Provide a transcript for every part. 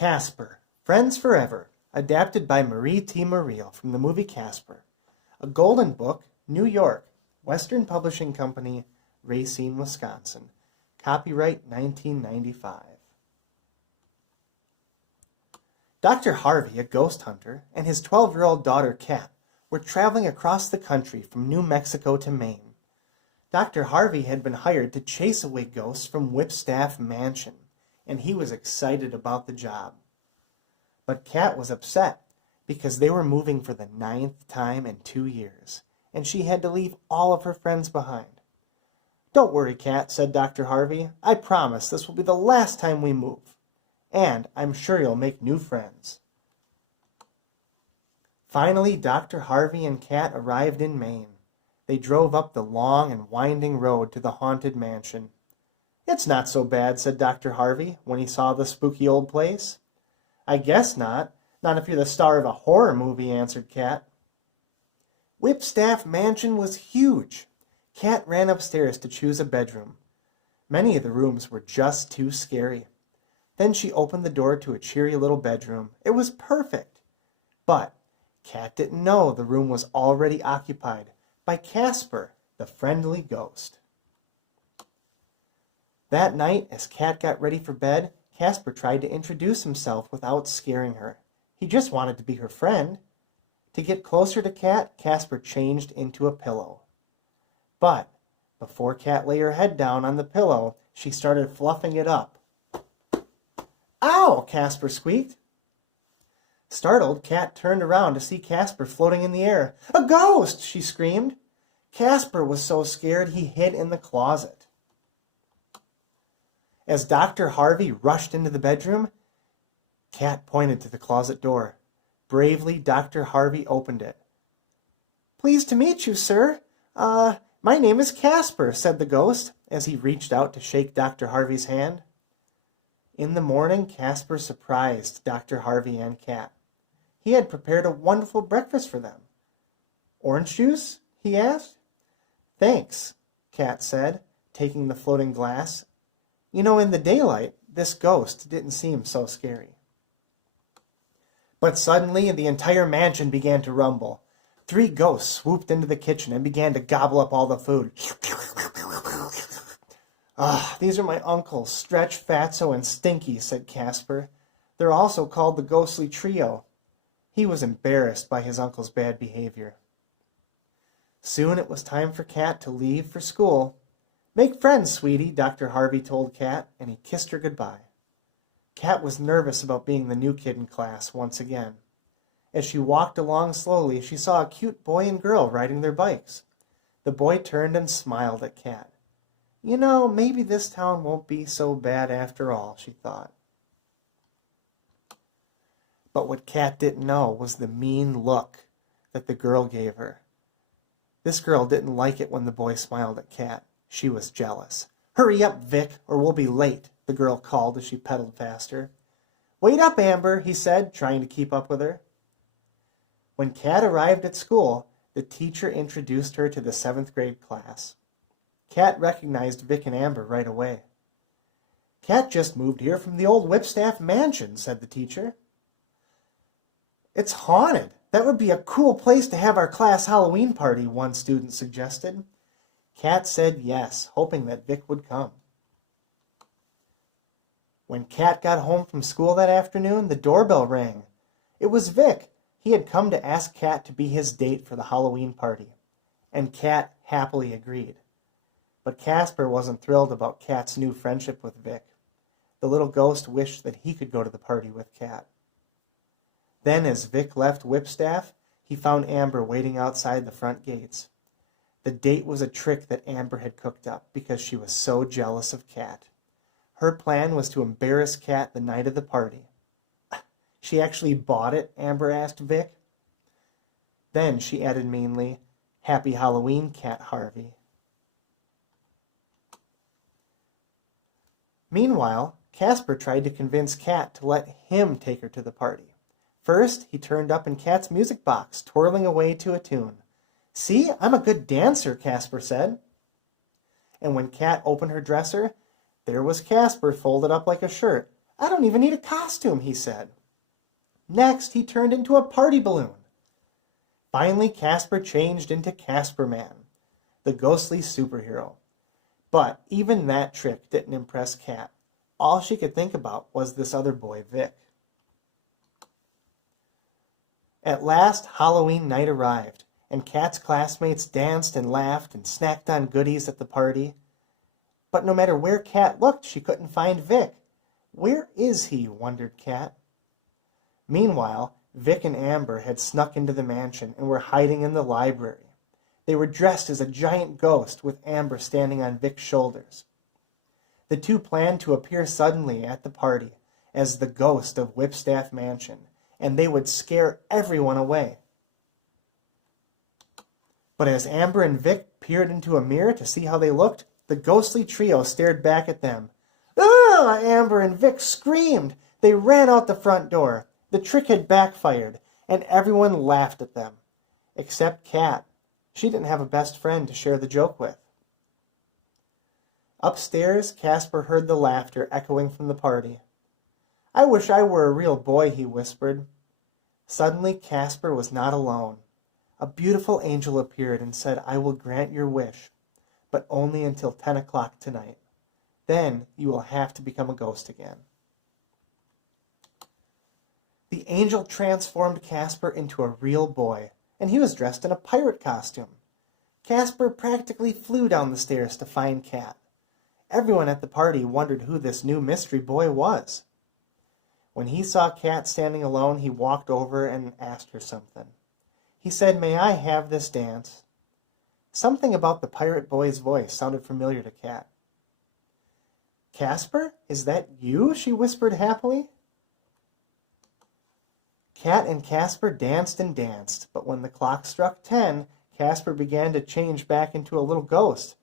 Casper, Friends Forever, adapted by Marie T. Murillo from the movie Casper. A Golden Book, New York, Western Publishing Company, Racine, Wisconsin. Copyright 1995. Dr. Harvey, a ghost hunter, and his 12-year-old daughter, Kat, were traveling across the country from New Mexico to Maine. Dr. Harvey had been hired to chase away ghosts from Whipstaff Mansion, and he was excited about the job. But Kat was upset because they were moving for the 9th time in 2 years, and she had to leave all of her friends behind. "Don't worry, Kat," said Dr. Harvey. "I promise this will be the last time we move, and I'm sure you'll make new friends." Finally, Dr. Harvey and Kat arrived in Maine. They drove up the long and winding road to the haunted mansion. "It's not so bad," said Dr. Harvey when he saw the spooky old place. "I guess not. Not if you're the star of a horror movie," answered Kat. Whipstaff Mansion was huge. Kat ran upstairs to choose a bedroom. Many of the rooms were just too scary. Then she opened the door to a cheery little bedroom. It was perfect. But Kat didn't know the room was already occupied by Casper, the friendly ghost. That night, as Kat got ready for bed, Casper tried to introduce himself without scaring her. He just wanted to be her friend. To get closer to Kat, Casper changed into a pillow. But before Kat lay her head down on the pillow, she started fluffing it up. "Ow!" Casper squeaked. Startled, Kat turned around to see Casper floating in the air. "A ghost!" she screamed. Casper was so scared he hid in the closet. As Dr. Harvey rushed into the bedroom, Kat pointed to the closet door. Bravely, Dr. Harvey opened it. "Pleased to meet you, sir. My name is Casper," said the ghost as he reached out to shake Dr. Harvey's hand. In the morning, Casper surprised Dr. Harvey and Kat. He had prepared a wonderful breakfast for them. "Orange juice?" he asked. "Thanks," Kat said, taking the floating glass. You know, in the daylight, this ghost didn't seem so scary. But suddenly, the entire mansion began to rumble. 3 ghosts swooped into the kitchen and began to gobble up all the food. "These are my uncles, Stretch, Fatso, and Stinky," said Casper. "They're also called the Ghostly Trio." He was embarrassed by his uncle's bad behavior. Soon it was time for Kat to leave for school. "Make friends, sweetie," Dr. Harvey told Kat, and he kissed her goodbye. Kat was nervous about being the new kid in class once again. As she walked along slowly, she saw a cute boy and girl riding their bikes. The boy turned and smiled at Kat. "You know, maybe this town won't be so bad after all," she thought. But what Kat didn't know was the mean look that the girl gave her. This girl didn't like it when the boy smiled at Kat. She was jealous. "Hurry up, Vic, or we'll be late," the girl called as she pedaled faster. "Wait up, Amber," he said, trying to keep up with her. When Kat arrived at school, the teacher introduced her to the 7th grade class. Kat recognized Vic and Amber right away. "Kat just moved here from the old Whipstaff Mansion," said the teacher. "It's haunted. That would be a cool place to have our class Halloween party," one student suggested. Kat said yes, hoping that Vic would come. When Kat got home from school that afternoon, the doorbell rang. It was Vic. He had come to ask Kat to be his date for the Halloween party, and Kat happily agreed. But Casper wasn't thrilled about Kat's new friendship with Vic. The little ghost wished that he could go to the party with Kat. Then, as Vic left Whipstaff, he found Amber waiting outside the front gates. The date was a trick that Amber had cooked up because she was so jealous of Kat. Her plan was to embarrass Kat the night of the party. "She actually bought it?" Amber asked Vic. Then she added meanly, "Happy Halloween, Kat Harvey." Meanwhile, Casper tried to convince Kat to let him take her to the party. First, he turned up in Kat's music box, twirling away to a tune. "See, I'm a good dancer," Casper said. And when Kat opened her dresser, there was Casper folded up like a shirt. I don't even need a costume, he said. Next, he turned into a party balloon. Finally, Casper changed into Casper Man, the ghostly superhero. But even that trick didn't impress Kat. All she could think about was this other boy, Vic. At last, Halloween night arrived, and Kat's classmates danced and laughed and snacked on goodies at the party. But no matter where Kat looked, she couldn't find Vic. Where is he? Wondered Kat. Meanwhile, Vic and Amber had snuck into the mansion and were hiding in the library. They were dressed as a giant ghost, with Amber standing on Vic's shoulders. The two planned to appear suddenly at the party as the ghost of Whipstaff Mansion, and they would scare everyone away. But as Amber and Vic peered into a mirror to see how they looked, the ghostly trio stared back at them. "Ah!" Amber and Vic screamed. They ran out the front door. The trick had backfired, and everyone laughed at them. Except Kat. She didn't have a best friend to share the joke with. Upstairs, Casper heard the laughter echoing from the party. "I wish I were a real boy," he whispered. Suddenly, Casper was not alone. A beautiful angel appeared and said, "I will grant your wish, but only until 10 o'clock tonight. Then you will have to become a ghost again." The angel transformed Casper into a real boy, and he was dressed in a pirate costume. Casper practically flew down the stairs to find Kat. Everyone at the party wondered who this new mystery boy was. When he saw Kat standing alone, he walked over and asked her something. He said, "May I have this dance?" Something about the pirate boy's voice sounded familiar to Kat. "Casper, is that you?" she whispered happily. Kat and Casper danced and danced, but when the clock struck 10, Casper began to change back into a little ghost.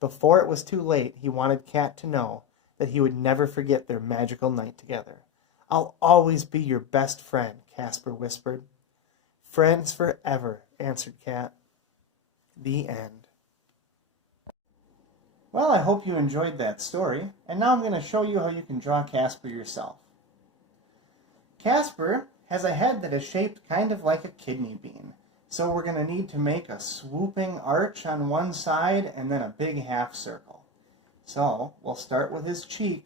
Before it was too late, he wanted Kat to know that he would never forget their magical night together. "I'll always be your best friend," Casper whispered. "Friends forever," answered Kat. The end. Well, I hope you enjoyed that story, and now I'm going to show you how you can draw Casper yourself. Casper has a head that is shaped kind of like a kidney bean, so we're going to need to make a swooping arch on one side and then a big half circle. So we'll start with his cheek,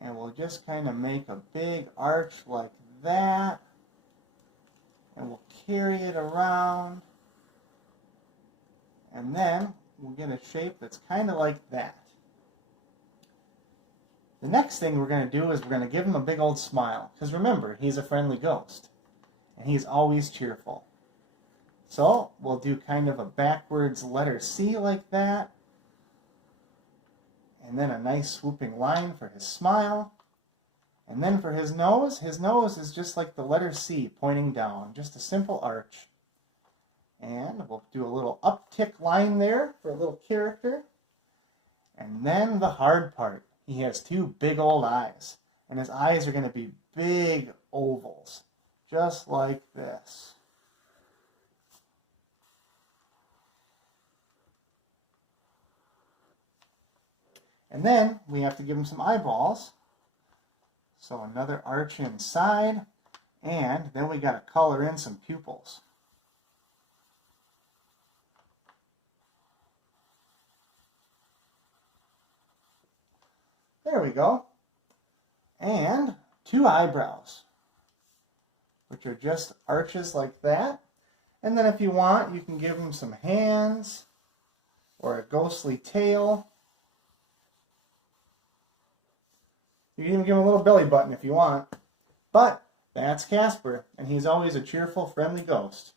and we'll just kind of make a big arch like that, and we'll carry it around, and then we'll get a shape that's kind of like that. The next thing we're going to do is we're going to give him a big old smile, because remember, he's a friendly ghost, and he's always cheerful. So we'll do kind of a backwards letter C like that, and then a nice swooping line for his smile. And then for his nose is just like the letter C pointing down, just a simple arch. And we'll do a little uptick line there for a little character. And then the hard part. He has two big old eyes, and his eyes are going to be big ovals, just like this. And then we have to give him some eyeballs. So another arch inside, and then we got to color in some pupils. There we go. And two eyebrows, which are just arches like that. And then if you want, you can give him some hands or a ghostly tail. You can even give him a little belly button if you want. But that's Casper, and he's always a cheerful, friendly ghost.